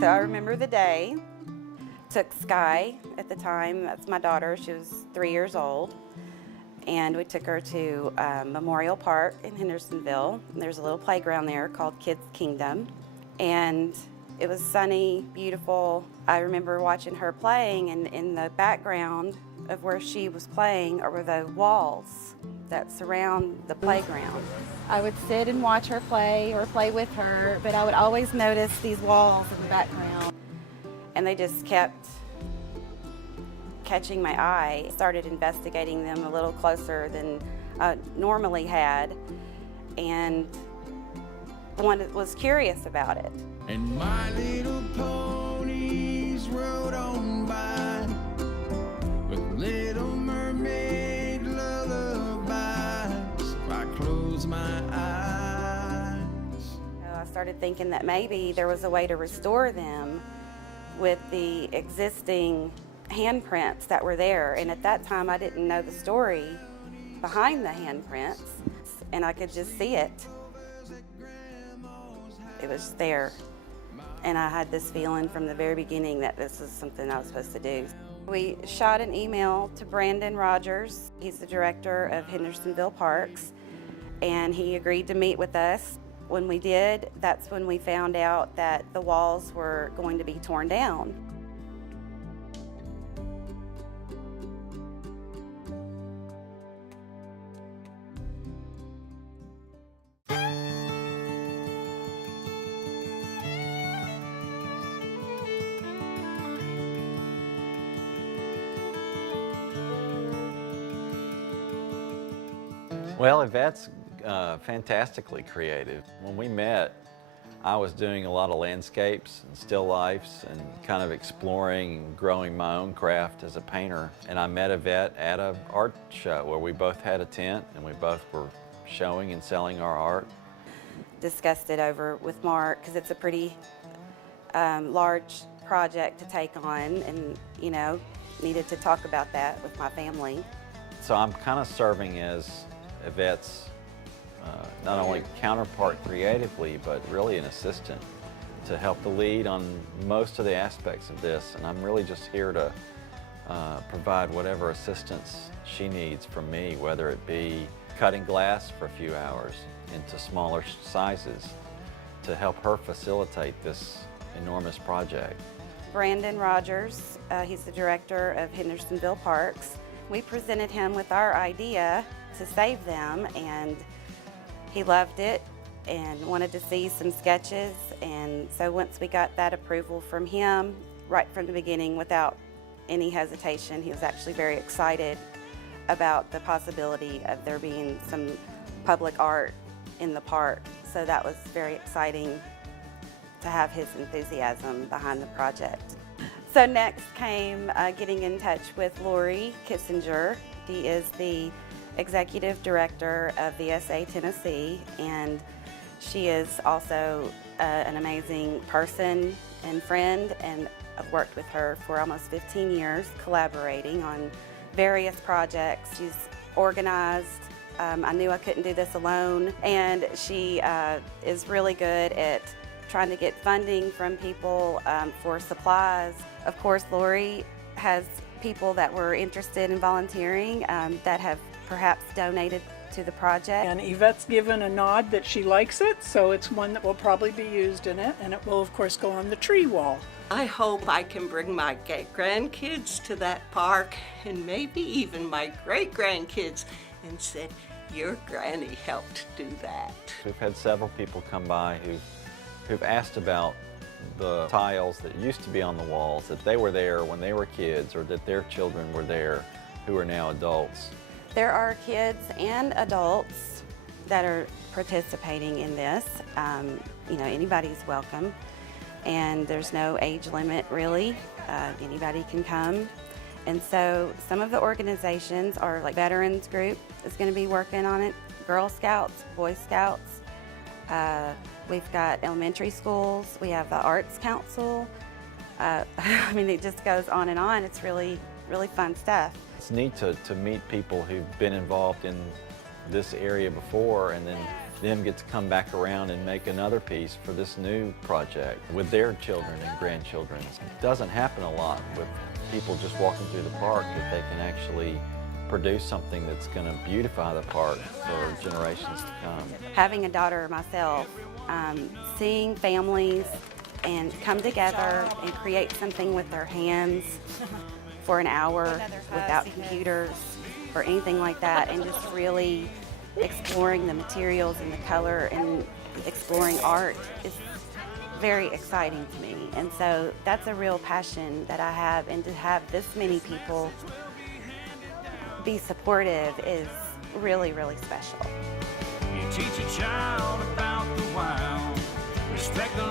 So I remember the day. Took Sky at the time, that's my daughter, she was 3 years old, and we took her to Memorial Park in Hendersonville. There's a little playground there called Kids Kingdom, and it was sunny, beautiful. I remember watching her playing, and in the background of where she was playing were the walls that surround the playground. I would sit and watch her play or play with her, but I would always notice these walls in the background. And they just kept catching my eye. Started investigating them a little closer than I normally had, and was curious about it. And my little ponies rode on by with Little Mermaid lullabies. If I close my eyes. So I started thinking that maybe there was a way to restore them with the existing handprints that were there. And at that time, I didn't know the story behind the handprints, and I could just see it. It was there. And I had this feeling from the very beginning that this was something I was supposed to do. We shot an email to Brandon Rogers. He's the director of Hendersonville Parks, and he agreed to meet with us. When we did, that's when we found out that the walls were going to be torn down. Well, Yvette's fantastically creative. When we met, I was doing a lot of landscapes and still lifes and kind of exploring and growing my own craft as a painter. And I met Yvette at an art show where we both had a tent and we both were showing and selling our art. Discussed it over with Mark because it's a pretty large project to take on, and needed to talk about that with my family. So I'm kind of serving as Yvette's not only counterpart creatively, but really an assistant to help the lead on most of the aspects of this. And I'm really just here to provide whatever assistance she needs from me, whether it be cutting glass for a few hours into smaller sizes to help her facilitate this enormous project. Brandon Rogers, he's the director of Hendersonville Parks. We presented him with our idea to save them, and he loved it and wanted to see some sketches. And so once we got that approval from him, right from the beginning, without any hesitation, he was actually very excited about the possibility of there being some public art in the park. So that was very exciting to have his enthusiasm behind the project. So next came getting in touch with Lori Kissinger. He is the executive director of VSA Tennessee, and she is also an amazing person and friend, and I've worked with her for almost 15 years, collaborating on various projects. She's organized. I knew I couldn't do this alone, and she is really good at trying to get funding from people for supplies. Of course, Lori has people that were interested in volunteering that have perhaps donated to the project. And Yvette's given a nod that she likes it, so it's one that will probably be used in it, and it will of course go on the tree wall. I hope I can bring my grandkids to that park, and maybe even my great-grandkids, and said, your granny helped do that. We've had several people come by who've asked about the tiles that used to be on the walls, that they were there when they were kids, or that their children were there who are now adults. There are kids and adults that are participating in this. Anybody's welcome, and there's no age limit really. Anybody can come. And so some of the organizations are like Veterans Group is going to be working on it, Girl Scouts, Boy Scouts. We've got elementary schools. We have the Arts Council. It just goes on and on. It's really, really fun stuff. It's neat to meet people who've been involved in this area before and then them get to come back around and make another piece for this new project with their children and grandchildren. It doesn't happen a lot with people just walking through the park, that they can actually produce something that's going to beautify the park for generations to come. Having a daughter myself, seeing families and come together and create something with their hands for an hour without computers or anything like that, and just really exploring the materials and the color and exploring art is very exciting to me. And so that's a real passion that I have, and to have this many people be supportive is really, really special. You teach a child about the wild, respect the